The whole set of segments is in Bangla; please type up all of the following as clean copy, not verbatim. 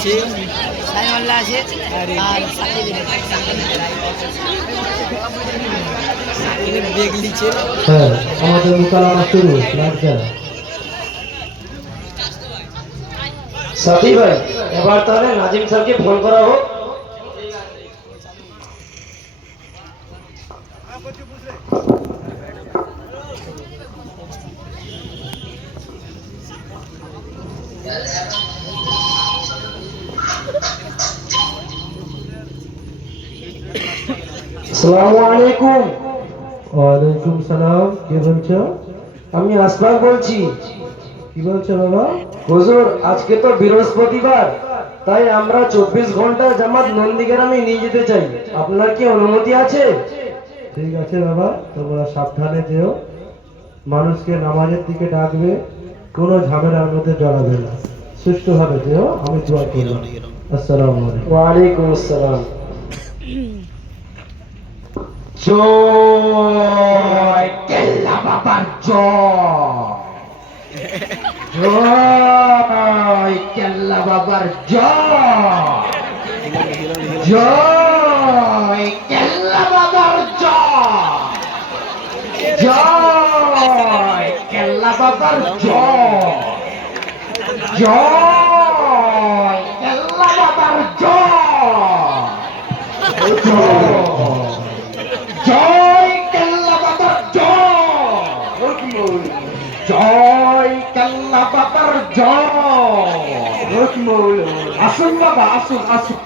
আছে, সাইমাল্লা আছে আর সাকিবের বেগ লিচে। হ্যাঁ, আমাদের মোকালামা শুরু লাগছে। সাথী ভাই, এবার তাহলে নাজিম স্যারকে ফোন করা হোক। আসসালামু আলাইকুম। ওয়ালাইকুম সালাম। কে বলছো? আমি আসবাক বলছি। কি বলছো বাবা? হুজুর, আজকে তো বৃহস্পতিবার, তাই আমরা 24 ঘন্টার জামাত নন্দীগ্রামে নিয়ে যেতে চাই। আপনার কি অনুমতি আছে? ঠিক আছে বাবা, তোমরা সাবধানে যেও, মানুষকে নামাজের দিকে ডাকবে, কোনো ঝামেলার মধ্যে জড়াবে না, সুষ্ঠুভাবে যেও। আমি দোয়া করি। আসসালামু আলাইকুম। ওয়ালাইকুম আসসালাম। জয় কেল্লা বাবার জয়, জয় কেল্লা বাবার জয়, জয় কেল্লা বাবার জয়, জয় কেল্লা বাবার জয়, জয় কেল্লা বাবার জয়, জয় কেল্লা বাবার জয়, জয় কেল্লা বাবার জয়। আসুন বাবা, আসুন আসুন,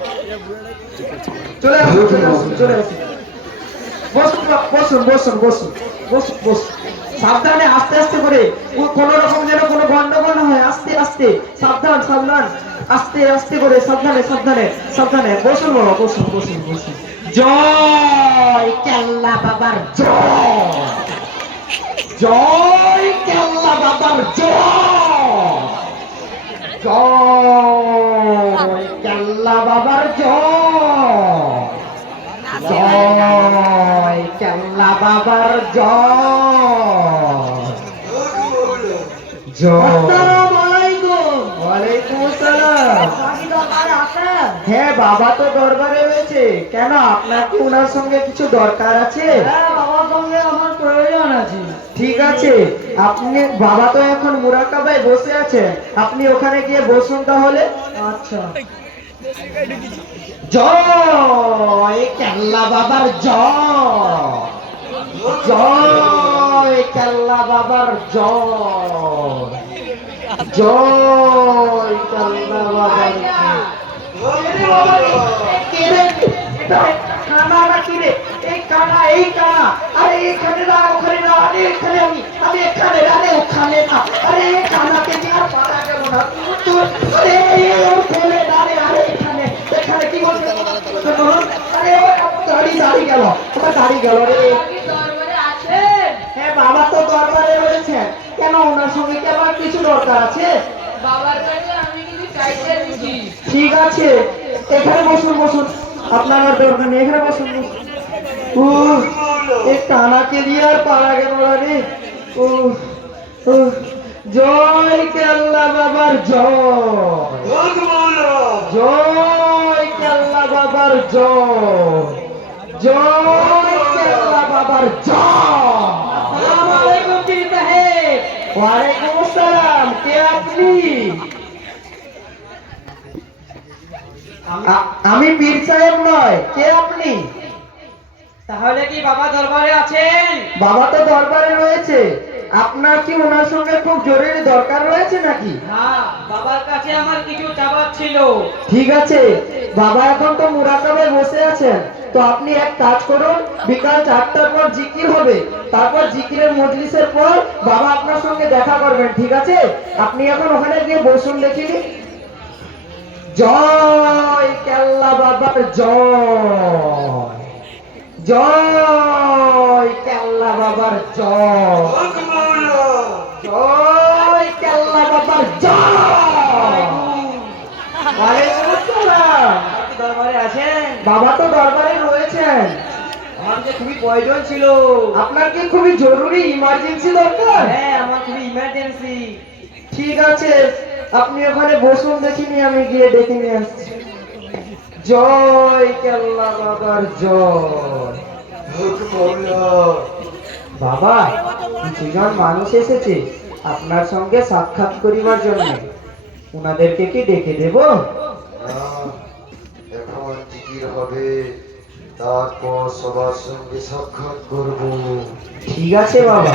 চলে আসুন, চলে আসুন, চলে আসুন। বসুন বসুন বসুন বসুন বসুন বসুন। সাবধানে, আস্তে আস্তে করে, কোন রকম যেন কোনো গন্ডগোল না হয়। আস্তে আস্তে, সাবধান সাবধান, আস্তে আস্তে করে, সাবধানে সাবধানে সাবধানে। বসুন বাবা, বসুন বসুন বসুন। জয় কেল্লা বাবার জয়, জয় কেল্লা বাবার জয়, জয় কেল্লা বাবার জয়, জয় কেল্লা বাবার জয়, জয়। ওয়ালাইকুম আসসালাম। হ্যাঁ, বাবা তো দরবারে রয়েছে। কেন, আপনার কি ওনার সঙ্গে কিছু দরকার আছে? হ্যাঁ, বাবার সঙ্গে আমার প্রয়োজন আছে। ঠিক আছে, আপনি, বাবা তো এখন মুরাকাবায় বসে আছেন, আপনি ওখানে গিয়ে বসুন তাহলে। আচ্ছা। জয় কেল্লা বাবার জয়, জয় কেল্লা বাবার জয়, জয় কেল্লা বাবার জয়। কানা নাকি রে? এই কানা, এই কানা। আরে এখানে না, ওখানে না, আরে এখানে, আমি এখানে, আরে ওখানে না, আরে এই কানাকে নিয়ে আর পারা গেল না। আরে ওর ফেলে না, আরে আরে এখানে, এখানে কি বলছে? আরে দাঁড়িয়ে গেল, ওটা দাঁড়িয়ে গেল রে। হ্যাঁ, বাবা তো দরবারে রয়েছেন। কেন, ওনার সঙ্গে কি আমার কিছু দরকার আছে? বাবার কাছে আমি কিছু চাইতে এসেছি। ঠিক আছে, এখানে বসুন বসুন, আপনার আর দরকার নেই, এখানে বসুন বসুন। এই টানাকে দিয়ে আর পারা গেল না রে। জয় কেল্লা বাবার জয়, জয় কেল্লা বাবার জয়, জয় কেল্লা বাবার জয়। আসসালামু আলাইকুম পীর সাহেব। ওয়ালাইকুম আসসালাম। কে আপনি? আমি পীর সাহেব নয়। কে আপনি? তাহলে কি বাবা দরবারে আছেন? বাবা তো দরবারে রয়েছে। আপনার কি ওনার সঙ্গে খুব জরুরি দরকার রয়েছে নাকি? হ্যাঁ, বাবার কাছে আমার কিছু চাওয়ার ছিল। ঠিক আছে, বাবা এখন তো মুরাকাবায় বসে আছেন, তো আপনি এক কাজ করুন, বিকাল 4টার পর জিকির হবে, তারপর জিকিরের মজলিসের পর বাবা আপনার সঙ্গে দেখা করবেন। ঠিক আছে, আপনি এখন ওখানে গিয়ে বসুন, দেখিনি। জয় কেল্লা বাবার জয়, জয় কেল্লা বাবার জয়, জয় কেল্লা বাবার জয়। ওয়ালাইকুম আসসালাম। দরবারে আছেন? বাবা তো দরবারে রয়েছেন। আমার যে খুবই প্রয়োজন ছিল। আপনার কি খুবই জরুরি ইমার্জেন্সি দরকার? হ্যাঁ, আমার খুবই ইমার্জেন্সি। ঠিক আছে, আপনি ওখানে বসুন, দেখিনি আমি গিয়ে ডেকে নিয়ে আসছি। জয় কেল্লা বাবার জয়। বাবা, কিছুজন মানুষ এসেছে আপনার সঙ্গে সাক্ষাৎ করিবার জন্য, ওনাদেরকে কি ডেকে দেব? এখন জিকির হবে, তারপর সবার সঙ্গে সাক্ষাৎ করব। ঠিক আছে বাবা,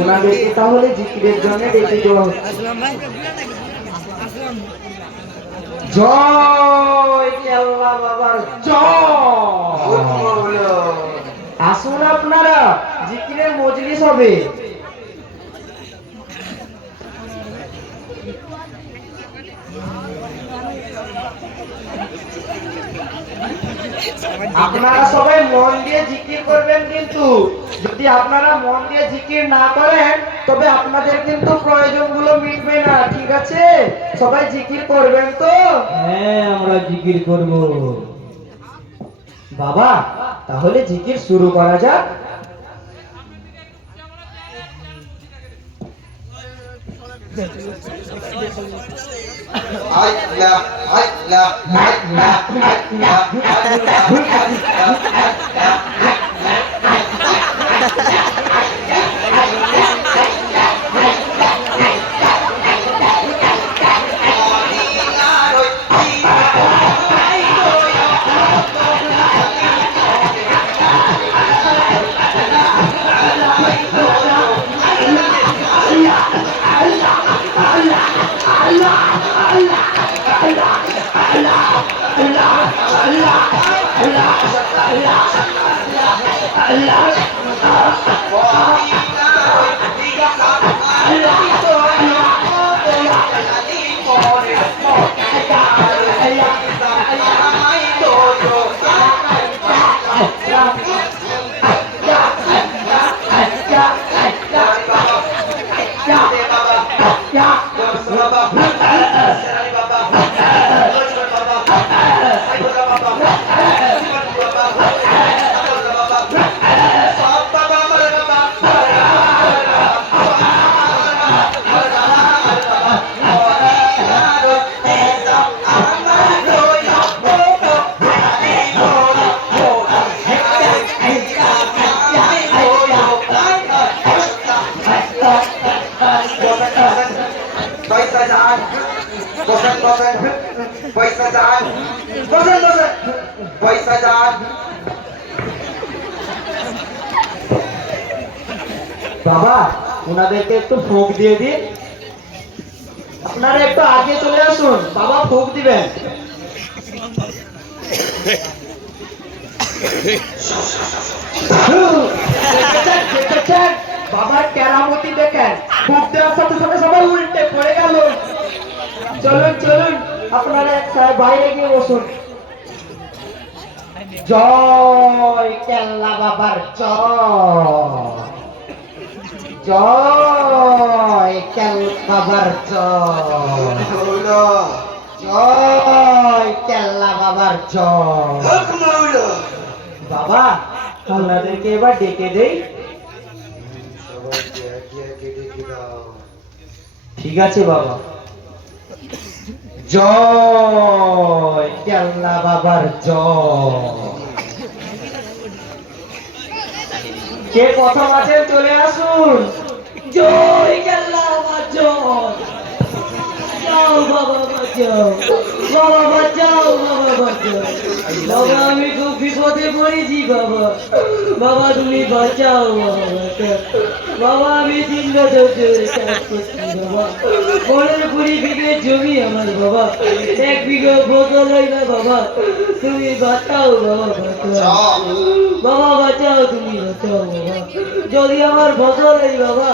ওনাদেরকে তাহলে জিকিরের জন্য ডেকে দেওয়া হচ্ছে। জয় কেল্লা বাবার জয়। আসুন আপনারা, জিকিরের মজলিস হবে। আপনারা সবাই মন দিয়ে জিকির করবেন, কিন্তু যদি আপনারা মন দিয়ে জিকির না করেন তবে আপনাদের কিন্তু প্রয়োজনগুলো মিটবে না, ঠিক আছে? সবাই জিকির করবেন তো? হ্যাঁ, আমরা জিকির করব। বাবা, তাহলে জিকির শুরু করা যাক। আল্লাহ আল্লাহ আল্লাহ বাবা, ওনাদেরকে একটু ফোক দিয়ে দিন। আপনারা একটু আগে চলে আসুন, বাবা ফোক দিবেন। বাবার কেরামতি দেখেন, ফোক দেওয়ার সাথে সাথে সবাই উল্টে পড়ে গেল। চলুন চলুন, আপনারা বাইরে গিয়ে বসুন। জয় কেল্লা বাবার জয়। জয় কেল্লা বাবার জয়। জয় কেল্লা বাবার জয়। বাবা, আপনাদেরকে এবার ডেকে দেই। সবাইকে একে একে ডেকে দাও। ঠিক আছে বাবা। জয় কেল্লা বাবার জয়। কে প্রথম আছেন চলে আসুন। জয় কেল্লা বাবার জয়। বাঁচাও বাবা, বাঁচাও বাবা, বাঁচাও বাবা, বাঁচাও বাবা, আমি খুব বিপদে পড়েছি বাবা। বাবা তুমি বাঁচাও বাবা, বাঁচাও বাবা। আমি 3 বছর ধরে চাষ করছি বাবা। 15-20 বিঘে জমি আমার বাবা, 1 বিঘা ফসল হয় না বাবা। তুমি বাঁচাও বাবা, বাঁচাও বাবা, বাঁচাও তুমি, বাঁচাও বাবা। যদি আমার ফসল হয় বাবা,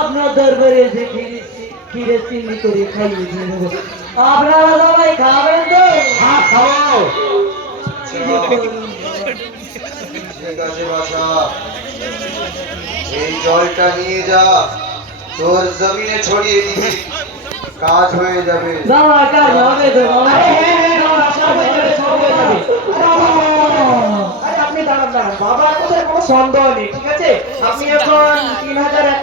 আপনার দরবারে এসে ফিরে চিনি করে খাইয়ে দিয়ে দেবো। আপনারা সবাই খাবেন তো? হ্যাঁ, খাবো। ঠিক আছে বাছা, এই জলটা নিয়ে যা, তোর জমিনে ছড়িয়ে দিবি, কাজ হয়ে যাবে। বাবা কাজ হবে তো বাবা। সব হয়ে যাবে, সব হয়ে যাবে। আরে আপনি দাঁড়ান দাঁড়ান, বাবার কোথায় কোনো সন্দেহ নেই, ঠিক আছে? আপনি এখন 3001